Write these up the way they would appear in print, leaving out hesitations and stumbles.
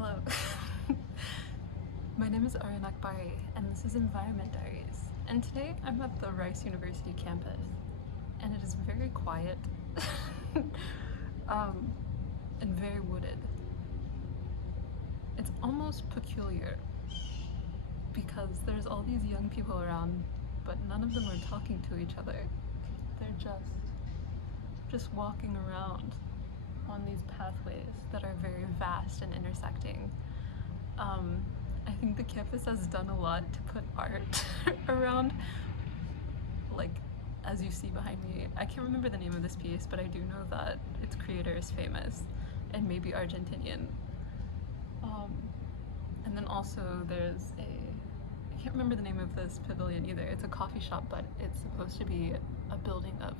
Hello. My name is Ariana Akbari, and this is Environment Diaries. And today I'm at the Rice University campus, and it is very quiet and very wooded. It's almost peculiar because there's all these young people around, but none of them are talking to each other. They're just walking around on these pathways that are very vast and intersecting. I think the campus has done a lot to put art around, like as you see behind me. I can't remember the name of this piece, but I do know that its creator is famous and maybe Argentinian. And then also there's I can't remember the name of this pavilion either. It's a coffee shop, but it's supposed to be a building of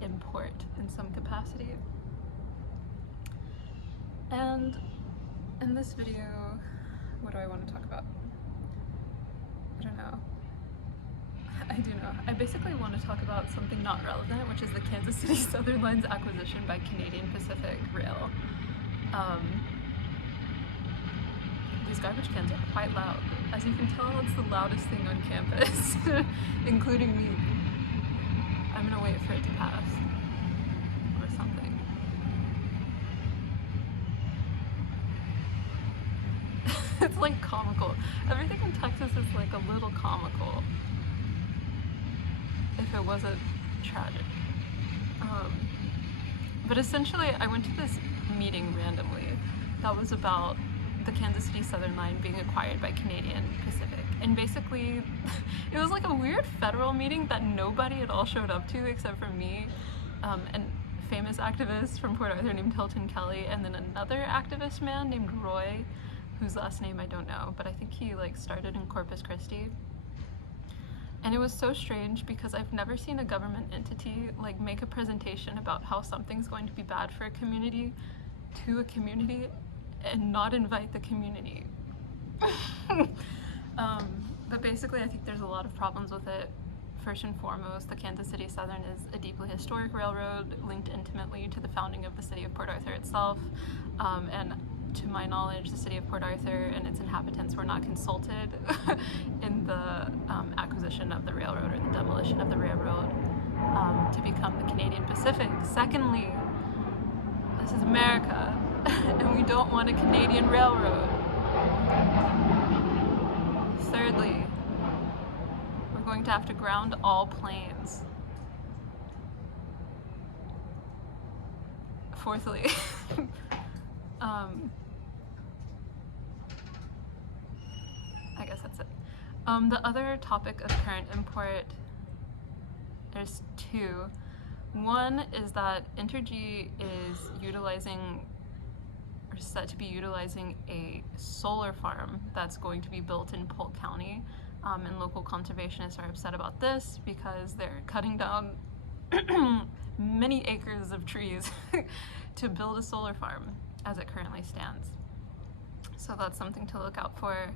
import in some capacity. And in this video, what do I want to talk about? I don't know. I do know. I basically want to talk about something not relevant, which is the Kansas City Southern Line's acquisition by Canadian Pacific Rail. These garbage cans are quite loud. As you can tell, it's the loudest thing on campus, including me. I'm gonna wait for it to pass, or something. It's like comical. Everything in Texas is like a little comical, if it wasn't tragic. But essentially, I went to this meeting randomly that was about the Kansas City Southern Line being acquired by Canadian Pacific. And basically, it was like a weird federal meeting that nobody at all showed up to except for me, and famous activist from Port Arthur named Hilton Kelly, and then another activist man named Roy, whose last name I don't know, but I think he like started in Corpus Christi. And it was so strange because I've never seen a government entity like make a presentation about how something's going to be bad for a community to a community and not invite the community. But basically I think there's a lot of problems with it. First and foremost, the Kansas City Southern is a deeply historic railroad linked intimately to the founding of the city of Port Arthur itself, and to my knowledge, the city of Port Arthur and its inhabitants were not consulted in the acquisition of the railroad or the demolition of the railroad to become the Canadian Pacific. Secondly, this is America, and we don't want a Canadian railroad. Thirdly, we're going to have to ground all planes. Fourthly, I guess that's it. The other topic of current import, there's two. One is that Entergy is utilizing, or set to be utilizing, a solar farm that's going to be built in Polk County, and local conservationists are upset about this because they're cutting down many acres of trees to build a solar farm as it currently stands. So that's something to look out for.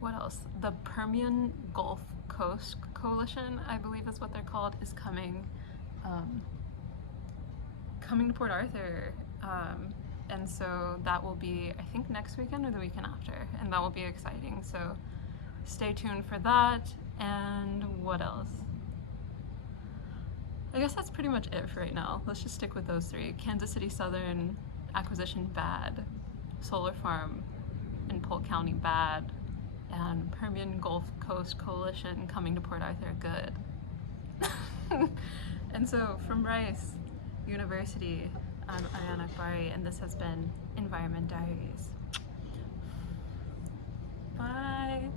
What else? The Permian Gulf Coast Coalition, I believe is what they're called, is coming to Port Arthur. And so that will be, I think, next weekend or the weekend after, and that will be exciting. So stay tuned for that. And what else? I guess that's pretty much it for right now. Let's just stick with those three. Kansas City Southern acquisition, bad. Solar farm in Polk County, bad. And Permian Gulf Coast Coalition coming to Port Arthur, good. And so from Rice University, I'm Ariana Akbari, and this has been Environment Diaries. Bye!